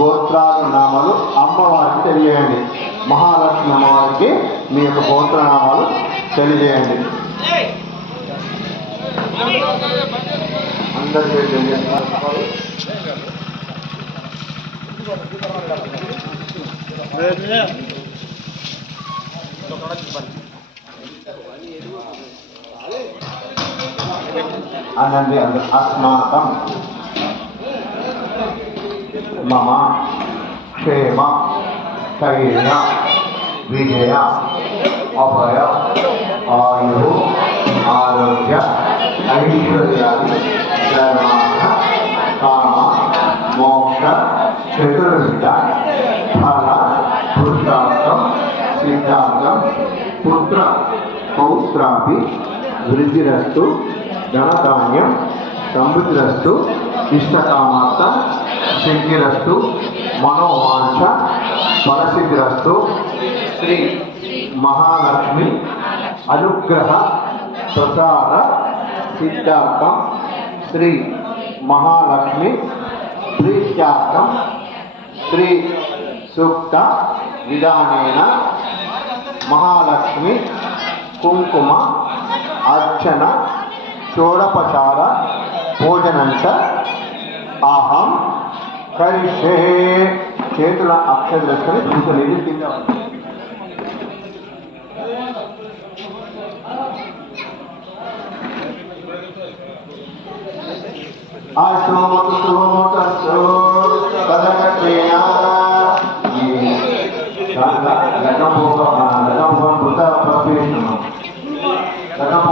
గోత్రాల నామాలు అమ్మవారికి తెలియజేయండి. మహాలక్ష్మి అమ్మవారికి మీ యొక్క గోత్రనామాలు తెలియజేయండి. అందరికీ తెలియజేస్తున్నారు అనండి అందరు అస్మాకం. మమ క్షేమ స్థైర్య విజయ అభయ ఆయు ఆరోగ్య ఐశ్వర్యాది ధర్మార్థ కామ మోక్ష చతుర్విధ ఫల పురుషార్థం సిద్ధార్థం పుత్ర పౌత్రాపి వృద్ధిరస్తు ధనధాన్యం సమృద్ధిరస్తు ఇష్టకామార్థ శంకిరస్తు మనోవాంఛ పరసిద్ధిరస్తు శ్రీ మహాలక్ష్మి అనుగ్రహ ప్రసాద సిద్ధార్థం శ్రీ మహాలక్ష్మి ప్రీత్యార్థం శ్రీ సూక్త విధానేన మహాలక్ష్మి కుంకుమ అర్చన చోడపచార is an answer. Aham karishe. Chetala Akshad Raskar is the ladies give the answer. Asomatu Somotasu Tadakatriya Ganga Lagam Bhuta Lagam Bhuta Prapeshama Lagam